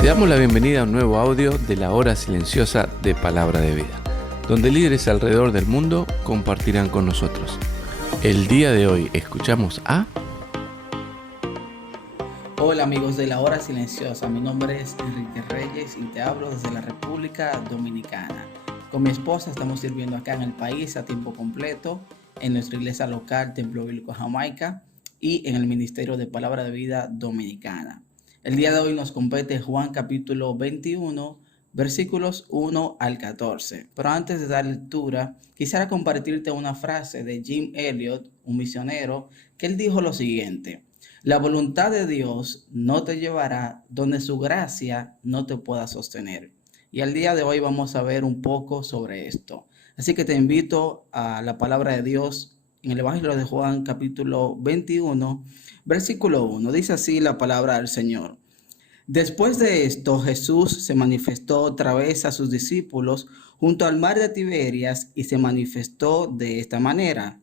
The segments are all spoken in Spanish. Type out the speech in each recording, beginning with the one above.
Te damos la bienvenida a un nuevo audio de la hora silenciosa de Palabra de Vida, donde líderes alrededor del mundo compartirán con nosotros. El día de hoy escuchamos a... Hola amigos de la hora silenciosa, mi nombre es Enrique Reyes y te hablo desde la República Dominicana. Con mi esposa estamos sirviendo acá en el país a tiempo completo, en nuestra iglesia local Templo Bíblico Jamaica y en el Ministerio de Palabra de Vida Dominicana. El día de hoy nos compete Juan capítulo 21, versículos 1 al 14. Pero antes de dar lectura, quisiera compartirte una frase de Jim Elliot, un misionero, que él dijo lo siguiente: la voluntad de Dios no te llevará donde su gracia no te pueda sostener. Y al día de hoy vamos a ver un poco sobre esto. Así que te invito a la palabra de Dios en el Evangelio de Juan capítulo 21, versículo 1. Dice así la palabra del Señor. Después de esto, Jesús se manifestó otra vez a sus discípulos junto al mar de Tiberias y se manifestó de esta manera.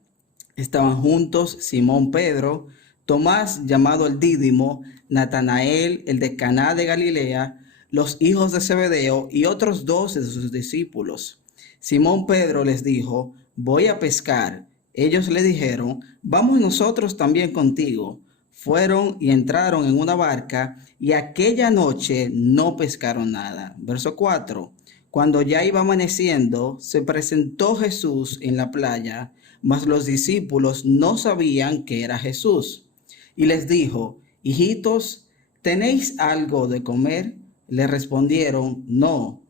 Estaban juntos Simón Pedro, Tomás llamado el Dídimo, Natanael el de Caná de Galilea, los hijos de Zebedeo y otros 12 de sus discípulos. Simón Pedro les dijo: voy a pescar. Ellos le dijeron: vamos nosotros también contigo. Fueron y entraron en una barca y aquella noche no pescaron nada. Verso 4. Cuando ya iba amaneciendo, se presentó Jesús en la playa, mas los discípulos no sabían que era Jesús. Y les dijo: hijitos, ¿tenéis algo de comer? Le respondieron: no.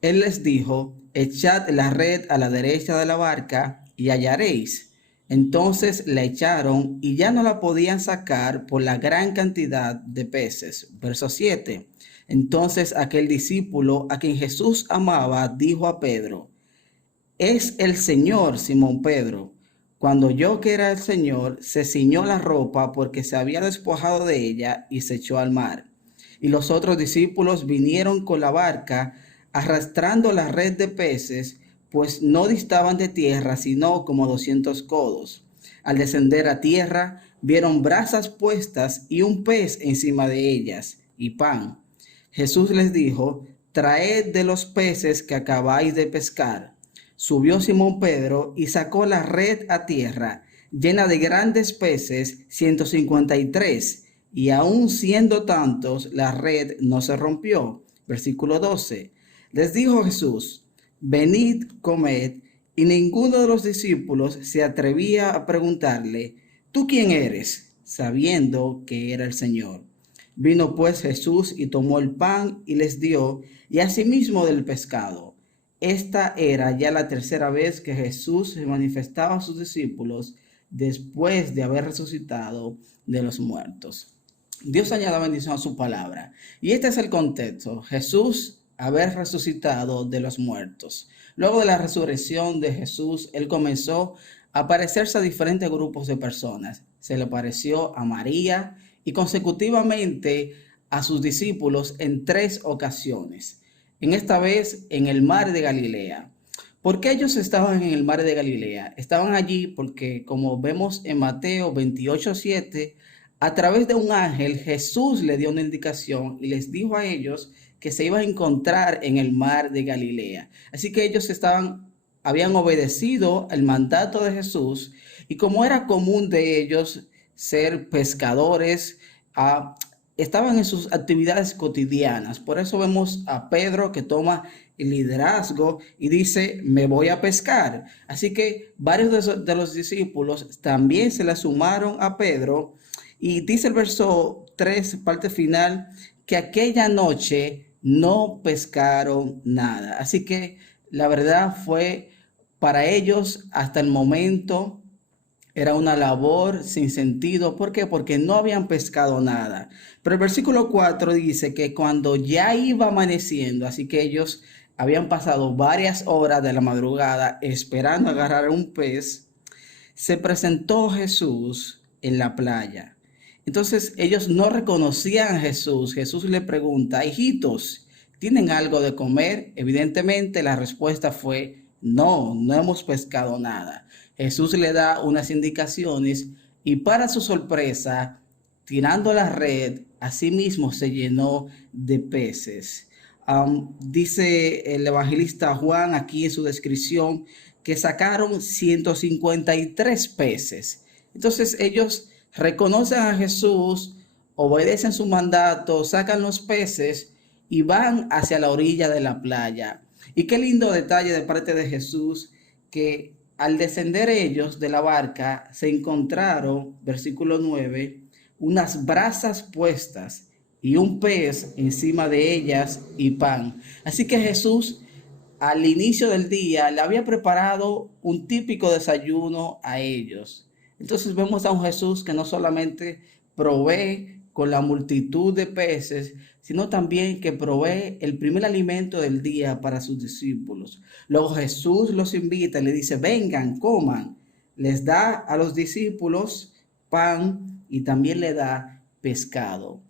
Él les dijo: echad la red a la derecha de la barca y hallaréis. Entonces la echaron y ya no la podían sacar por la gran cantidad de peces. Verso 7. Entonces aquel discípulo a quien Jesús amaba dijo a Pedro: es el Señor. Simón Pedro, cuando oyó que era el Señor, se ciñó la ropa porque se había despojado de ella y se echó al mar. Y los otros discípulos vinieron con la barca arrastrando la red de peces, pues no distaban de tierra sino como 200 codos. Al descender a tierra, vieron brasas puestas y un pez encima de ellas, y pan. Jesús les dijo: traed de los peces que acabáis de pescar. Subió Simón Pedro y sacó la red a tierra, llena de grandes peces, 153, y aun siendo tantos, la red no se rompió. Versículo 12. Les dijo Jesús: venid, comed. Y ninguno de los discípulos se atrevía a preguntarle: ¿tú quién eres?, sabiendo que era el Señor. Vino pues Jesús y tomó el pan y les dio, y asimismo del pescado. Esta era ya la tercera vez que Jesús se manifestaba a sus discípulos después de haber resucitado de los muertos. Dios añada bendición a su palabra. Y este es el contexto: Jesús haber resucitado de los muertos. Luego de la resurrección de Jesús, él comenzó a aparecerse a diferentes grupos de personas. Se le apareció a María y consecutivamente a sus discípulos en 3 ocasiones. En esta vez en el mar de Galilea. ¿Por qué ellos estaban en el mar de Galilea? Estaban allí porque, como vemos en Mateo 28:7, a través de un ángel Jesús le dio una indicación y les dijo a ellos que se iba a encontrar en el mar de Galilea. Así que ellos habían obedecido el mandato de Jesús, y como era común de ellos ser pescadores, estaban en sus actividades cotidianas. Por eso vemos a Pedro que toma el liderazgo y dice: me voy a pescar. Así que varios de los discípulos también se le sumaron a Pedro, y dice el verso 3, parte final, que aquella noche no pescaron nada. Así que la verdad fue, para ellos hasta el momento era una labor sin sentido. ¿Por qué? Porque no habían pescado nada. Pero el versículo 4 dice que cuando ya iba amaneciendo, así que ellos habían pasado varias horas de la madrugada esperando agarrar un pez, se presentó Jesús en la playa. Entonces ellos no reconocían a Jesús. Jesús le pregunta: hijitos, ¿tienen algo de comer? Evidentemente la respuesta fue: no, no hemos pescado nada. Jesús le da unas indicaciones y, para su sorpresa, tirando la red, asimismo se llenó de peces. Dice el evangelista Juan aquí en su descripción que sacaron 153 peces. Entonces ellos reconocen a Jesús, obedecen su mandato, sacan los peces y van hacia la orilla de la playa. Y qué lindo detalle de parte de Jesús, que al descender ellos de la barca se encontraron, versículo 9, unas brasas puestas y un pez encima de ellas y pan. Así que Jesús al inicio del día le había preparado un típico desayuno a ellos. Entonces vemos a un Jesús que no solamente provee con la multitud de peces, sino también que provee el primer alimento del día para sus discípulos. Luego Jesús los invita y le dice, vengan, coman. Les da a los discípulos pan y también le da pescado.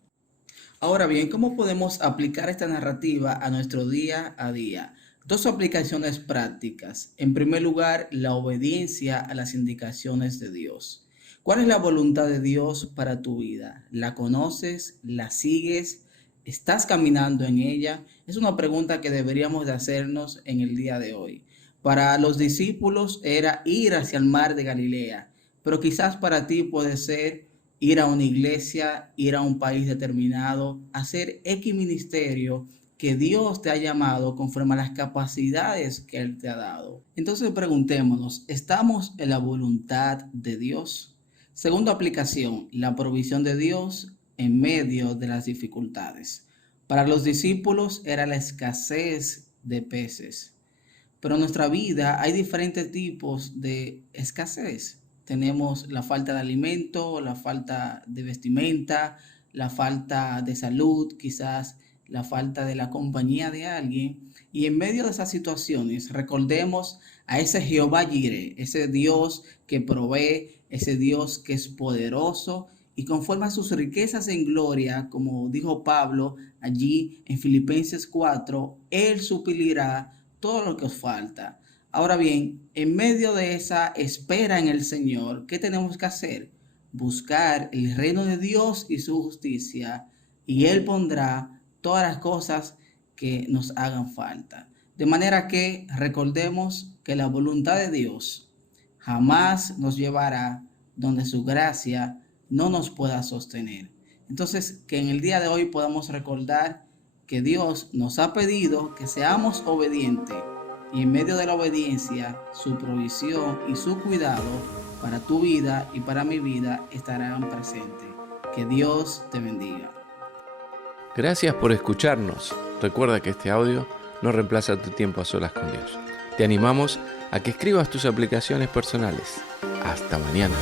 Ahora bien, ¿cómo podemos aplicar esta narrativa a nuestro día a día? Dos aplicaciones prácticas. En primer lugar, la obediencia a las indicaciones de Dios. ¿Cuál es la voluntad de Dios para tu vida? ¿La conoces? ¿La sigues? ¿Estás caminando en ella? Es una pregunta que deberíamos de hacernos en el día de hoy. Para los discípulos era ir hacia el mar de Galilea, pero quizás para ti puede ser ir a una iglesia, ir a un país determinado, hacer X ministerio que Dios te ha llamado conforme a las capacidades que Él te ha dado. Entonces preguntémonos, ¿estamos en la voluntad de Dios? Segunda aplicación, la provisión de Dios en medio de las dificultades. Para los discípulos era la escasez de peces, pero en nuestra vida hay diferentes tipos de escasez. Tenemos la falta de alimento, la falta de vestimenta, la falta de salud, quizás la falta de la compañía de alguien. Y en medio de esas situaciones recordemos a ese Jehová Jireh, ese Dios que provee, ese Dios que es poderoso y conforme a sus riquezas en gloria, como dijo Pablo allí en Filipenses 4, Él suplirá todo lo que os falta. Ahora bien, en medio de esa espera en el Señor, ¿qué tenemos que hacer? Buscar el reino de Dios y su justicia, y Él pondrá todas las cosas que nos hagan falta. De manera que recordemos que la voluntad de Dios jamás nos llevará donde su gracia no nos pueda sostener. Entonces, que en el día de hoy podamos recordar que Dios nos ha pedido que seamos obedientes y en medio de la obediencia, su provisión y su cuidado para tu vida y para mi vida estarán presentes. Que Dios te bendiga. Gracias por escucharnos. Recuerda que este audio no reemplaza tu tiempo a solas con Dios. Te animamos a que escribas tus aplicaciones personales. Hasta mañana.